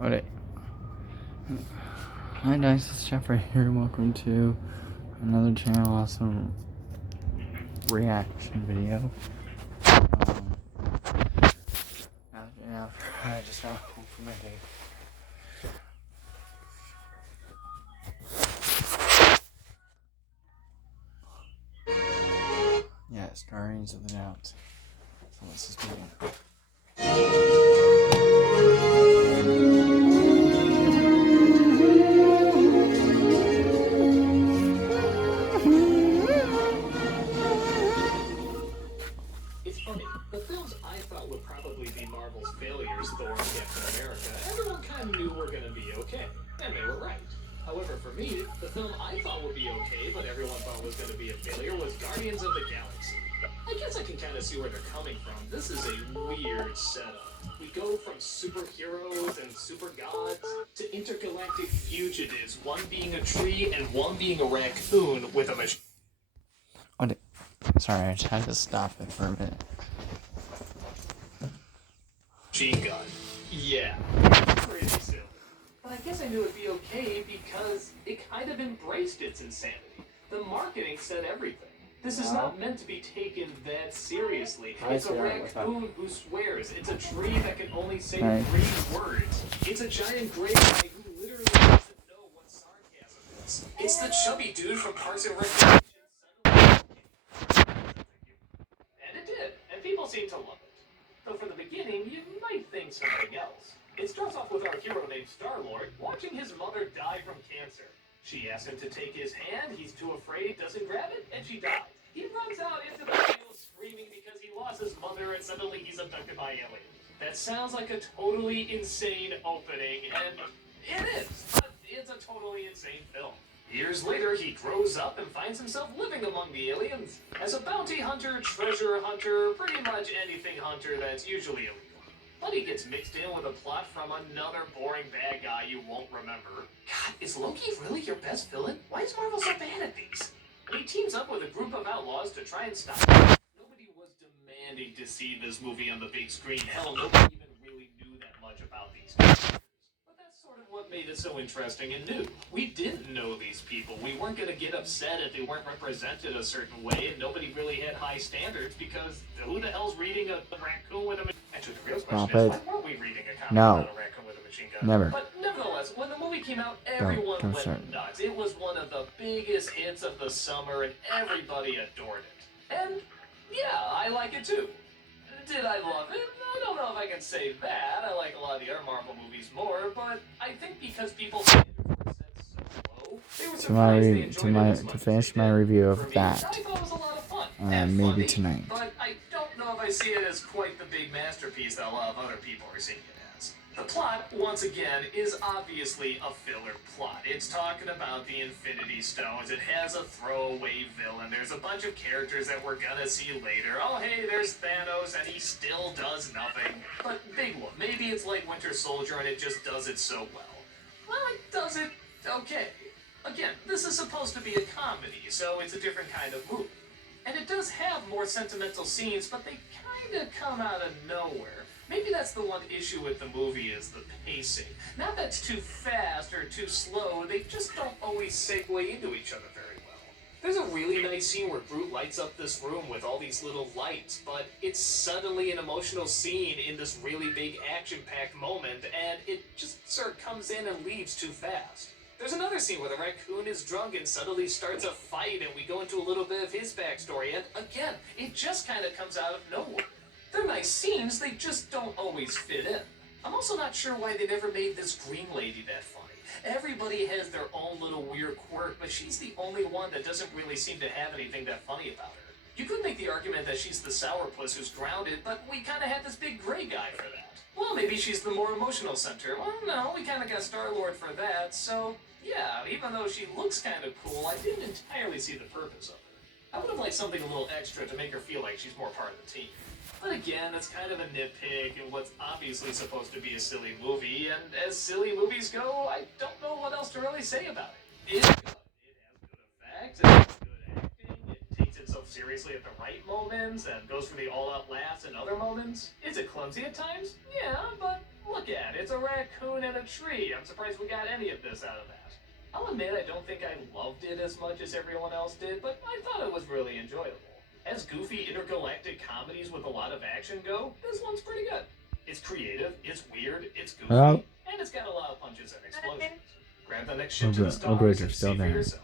Alright. Hi guys, it's Jeffrey here. Welcome to another channel, also reaction video. I just got home from my day. Yeah, it's Guardians of the Doubt. So let's just begin. It's funny, the films I thought would probably be Marvel's failures, Thor and Captain America, everyone kind of knew were going to be okay, and they were right. However, for me, the film I thought would be okay, but everyone thought was going to be a failure, was Guardians of the Galaxy. I guess I can kind of see where they're coming from. This is a weird setup. We go from superheroes and super gods to intergalactic fugitives, one being a tree and one being a raccoon with a machine. Sorry, I just had to stop it for a minute. Machine gun. Yeah, pretty silly. But I guess I knew it'd be okay because it kind of embraced its insanity. The marketing said everything. This is not meant to be taken that seriously. It's a raccoon who swears. It's a tree that can only say 3 words. It's a giant gray guy who literally doesn't know what sarcasm is. It's the chubby dude from Parks and Recreation. And it did, and people seem to love it. Though from the beginning, you might think something else. It starts off with our hero named Star-Lord watching his mother die from cancer. She asks him to take his hand, he's too afraid, doesn't grab it, and she dies. He runs out into the field screaming because he lost his mother and suddenly he's abducted by aliens. That sounds like a totally insane opening, and it is, but it's a totally insane film. Years later, he grows up and finds himself living among the aliens. As a bounty hunter, treasure hunter, pretty much anything hunter that's usually illegal. But he gets mixed in with a plot from another boring bad guy you won't remember. God, is Loki really your best villain? Why is Marvel so bad at these? And he teams up with a group of outlaws to try and stop him. Nobody was demanding to see this movie on the big screen. Hell, nobody even really knew that much about these characters. But that's sort of what made it so interesting and new. We didn't know these people. We weren't going to get upset if they weren't represented a certain way, and nobody really had high standards because who the hell's reading a raccoon with a machine gun? Actually, the real question is, why weren't we reading a comic about a raccoon with a machine gun? Never. But nevertheless, when the movie came out, everyone went nuts. It was one of the biggest hits of the summer, and everybody adored it. And yeah, I like it too. Did I love it? I don't know if I can say that. I like a lot of the other Marvel movies more, but I think because people's standards were set so low, they were surprised they enjoyed it as much to as finish they my did. review For of me, that, I thought it was a lot of fun and maybe funny, tonight. but I don't know if I see it as quite the big masterpiece that a lot of other people are seeing it as. The plot, once again, is obviously a filler plot. It's talking about the Infinity Stones. It has a throwaway villain. There's a bunch of characters that we're gonna see later. Oh, hey, there's Thanos, and he still does nothing. But big one. Maybe it's like Winter Soldier, and it just does it so well. Well, it does it okay. Again, this is supposed to be a comedy, so it's a different kind of movie. And it does have more sentimental scenes, but they kind of come out of nowhere. Maybe that's the one issue with the movie is the pacing. Not that it's too fast or too slow, they just don't always segue into each other very well. There's a really nice scene where Groot lights up this room with all these little lights, but it's suddenly an emotional scene in this really big action-packed moment, and it just sort of comes in and leaves too fast. There's another scene where the raccoon is drunk and suddenly starts a fight, and we go into a little bit of his backstory, and again, it just kind of comes out of nowhere. They're nice scenes, they just don't always fit in. I'm also not sure why they never made this green lady that funny. Everybody has their own little weird quirk, but she's the only one that doesn't really seem to have anything that funny about her. You could make the argument that she's the sourpuss who's grounded, but we kind of had this big gray guy for that. Well, maybe she's the more emotional center. Well, no, we kind of got Star-Lord for that, so yeah, even though she looks kind of cool, I didn't entirely see the purpose of her. I would have liked something a little extra to make her feel like she's more part of the team. But again, that's kind of a nitpick in what's obviously supposed to be a silly movie, and as silly movies go, I don't know what else to really say about it. It's good. It has good effects, it has good acting, it takes itself seriously at the right moments, and goes for the all-out laughs in other moments. Is it clumsy at times? Yeah, but Look at it, it's a raccoon and a tree. I'm surprised we got any of this out of that. I'll admit I don't think I loved it as much as everyone else did, but I thought it was really enjoyable. As goofy intergalactic comedies with a lot of action go, this one's pretty good. It's creative, it's weird, it's goofy, and it's got a lot of punches and explosions. Grab the next ship to the stars and see for yourself.